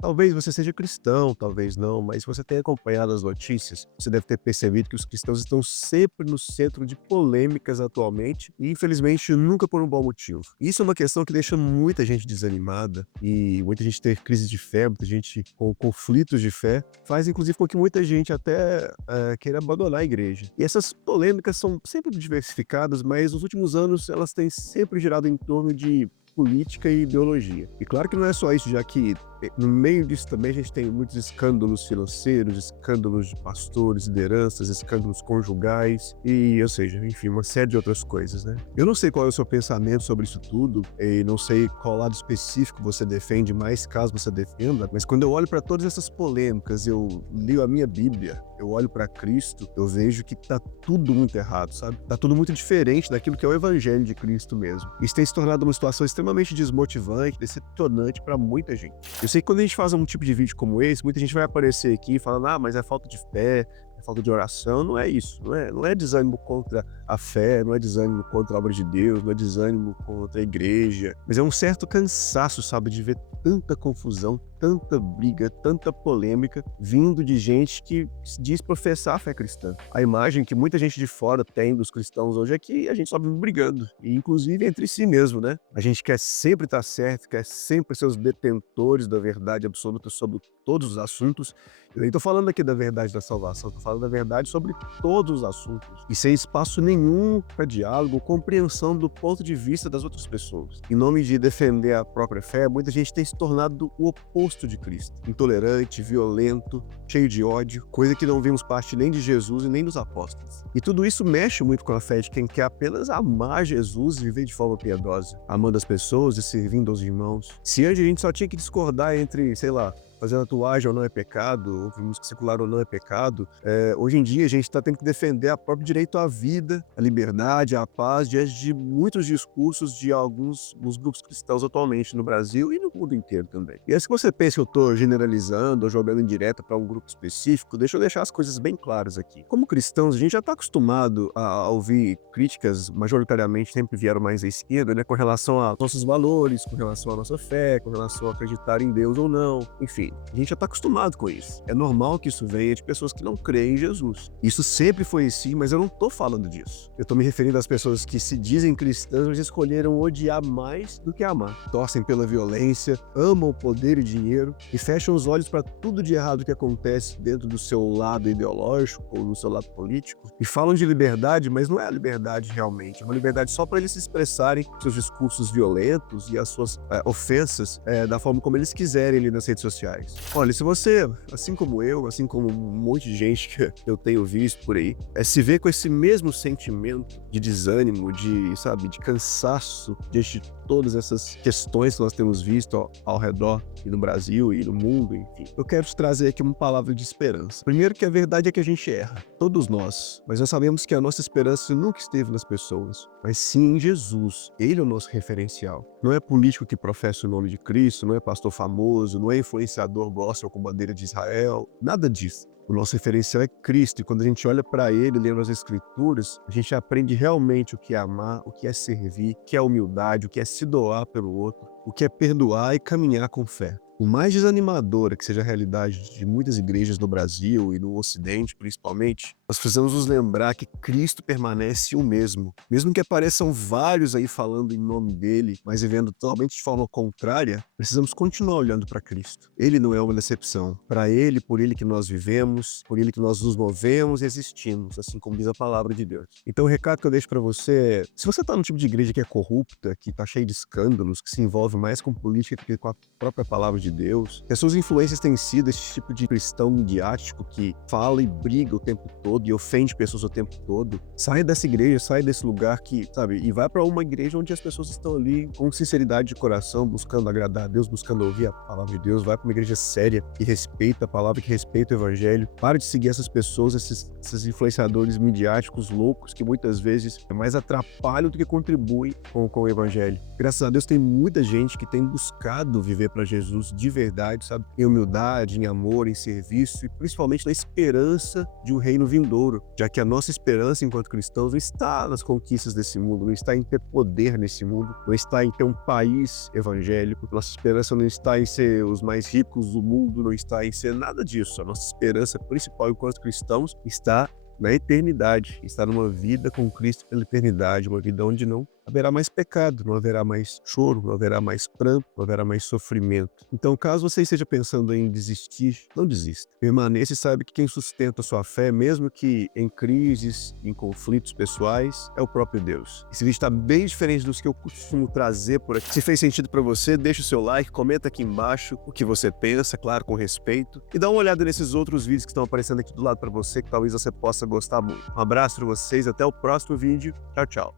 Talvez você seja cristão, talvez não, mas se você tem acompanhado as notícias, você deve ter percebido que os cristãos estão sempre no centro de polêmicas atualmente e, infelizmente, nunca por um bom motivo. Isso é uma questão que deixa muita gente desanimada e muita gente ter crise de fé, muita gente com conflitos de fé, faz inclusive com que muita gente até queira abandonar a igreja. E essas polêmicas são sempre diversificadas, mas nos últimos anos elas têm sempre girado em torno de política e ideologia. E claro que não é só isso, já que no meio disso também a gente tem muitos escândalos financeiros, escândalos de pastores, lideranças, escândalos conjugais e, ou seja, enfim, uma série de outras coisas, né? Eu não sei qual é o seu pensamento sobre isso tudo e não sei qual lado específico você defende mais, caso você defenda, mas quando eu olho para todas essas polêmicas, eu leio a minha Bíblia, eu olho para Cristo, eu vejo que tá tudo muito errado, sabe? Tá tudo muito diferente daquilo que é o evangelho de Cristo mesmo. Isso tem se tornado uma situação extremamente desmotivante, decepcionante para muita gente. Eu sei que quando a gente faz um tipo de vídeo como esse, muita gente vai aparecer aqui falando, mas é falta de fé, é falta de oração. Não é isso, não é desânimo contra a fé, não é desânimo contra a obra de Deus, não é desânimo contra a igreja, mas é um certo cansaço, sabe, de ver tanta confusão, tanta briga, tanta polêmica vindo de gente que se diz professar a fé cristã. A imagem que muita gente de fora tem dos cristãos hoje é que a gente só vive brigando, e inclusive entre si mesmo, né? A gente quer sempre estar certo, quer sempre ser os detentores da verdade absoluta sobre todos os assuntos. Eu nem tô falando aqui da verdade da salvação, tô falando da verdade sobre todos os assuntos, e sem espaço nenhum para diálogo ou compreensão do ponto de vista das outras pessoas. Em nome de defender a própria fé, muita gente tem se tornado o oposto de Cristo. Intolerante, violento, cheio de ódio, coisa que não vimos parte nem de Jesus e nem dos apóstolos. E tudo isso mexe muito com a fé de quem quer apenas amar Jesus e viver de forma piedosa, amando as pessoas e servindo aos irmãos. Se antes a gente só tinha que discordar entre, sei lá, fazer tatuagem ou não é pecado, ouvir música secular ou não é pecado, hoje em dia a gente está tendo que defender o próprio direito à vida, à liberdade, à paz, diante de muitos discursos de alguns dos grupos cristãos atualmente no Brasil e no mundo inteiro também. E antes que você pense que eu estou generalizando ou jogando indireta para um grupo específico, deixa eu deixar as coisas bem claras aqui. Como cristãos, a gente já está acostumado a ouvir críticas, majoritariamente sempre vieram mais à esquerda, né, com relação aos nossos valores, com relação à nossa fé, com relação a acreditar em Deus ou não, enfim. A gente já está acostumado com isso. É normal que isso venha de pessoas que não creem em Jesus. Isso sempre foi assim, mas eu não estou falando disso. Eu estou me referindo às pessoas que se dizem cristãs, mas escolheram odiar mais do que amar. Torcem pela violência, amam o poder e dinheiro e fecham os olhos para tudo de errado que acontece dentro do seu lado ideológico ou no seu lado político. E falam de liberdade, mas não é a liberdade realmente. É uma liberdade só para eles se expressarem seus discursos violentos e as suas ofensas da forma como eles quiserem ali nas redes sociais. Olha, se você, assim como eu, assim como um monte de gente que eu tenho visto por aí, se vê com esse mesmo sentimento de desânimo, de, sabe, de cansaço diante de todas essas questões que nós temos visto ao redor e no Brasil e no mundo, enfim, eu quero te trazer aqui uma palavra de esperança. Primeiro que a verdade é que a gente erra, todos nós, mas nós sabemos que a nossa esperança nunca esteve nas pessoas, mas sim em Jesus. Ele é o nosso referencial. Não é político que professa o nome de Cristo, não é pastor famoso, não é influenciador gospel com bandeira de Israel, nada disso. O nosso referencial é Cristo, e quando a gente olha para Ele, lendo as Escrituras, a gente aprende realmente o que é amar, o que é servir, o que é humildade, o que é se doar pelo outro, o que é perdoar e caminhar com fé. Por mais desanimadora que seja a realidade de muitas igrejas no Brasil e no Ocidente, principalmente, nós precisamos nos lembrar que Cristo permanece o mesmo. Mesmo que apareçam vários aí falando em nome dele, mas vivendo totalmente de forma contrária, precisamos continuar olhando para Cristo. Ele não é uma decepção. Para ele, por ele que nós vivemos, por ele que nós nos movemos e existimos, assim como diz a palavra de Deus. Então o recado que eu deixo para você é, se você está num tipo de igreja que é corrupta, que está cheio de escândalos, que se envolve mais com política do que com a própria palavra de Deus, que as suas influências têm sido esse tipo de cristão midiático que fala e briga o tempo todo e ofende pessoas o tempo todo, sai dessa igreja, sai desse lugar que, sabe, e vai para uma igreja onde as pessoas estão ali com sinceridade de coração, buscando agradar a Deus, buscando ouvir a palavra de Deus, vai para uma igreja séria, que respeita a palavra, que respeita o evangelho. Para de seguir essas pessoas, esses influenciadores midiáticos loucos que muitas vezes mais atrapalham do que contribuem com o evangelho. Graças a Deus tem muita gente que tem buscado viver para Jesus de verdade, sabe? Em humildade, em amor, em serviço e principalmente na esperança de um reino vindouro, já que a nossa esperança enquanto cristãos não está nas conquistas desse mundo, não está em ter poder nesse mundo, não está em ter um país evangélico, nossa esperança não está em ser os mais ricos do mundo, não está em ser nada disso. A nossa esperança principal enquanto cristãos está na eternidade, está numa vida com Cristo pela eternidade, uma vida onde não haverá mais pecado, não haverá mais choro, não haverá mais pranto, não haverá mais sofrimento. Então, caso você esteja pensando em desistir, não desista. Permaneça e saiba que quem sustenta a sua fé, mesmo que em crises, em conflitos pessoais, é o próprio Deus. Esse vídeo está bem diferente dos que eu costumo trazer por aqui. Se fez sentido para você, deixa o seu like, comenta aqui embaixo o que você pensa, claro, com respeito. E dá uma olhada nesses outros vídeos que estão aparecendo aqui do lado para você, que talvez você possa gostar muito. Um abraço para vocês, até o próximo vídeo. Tchau, tchau.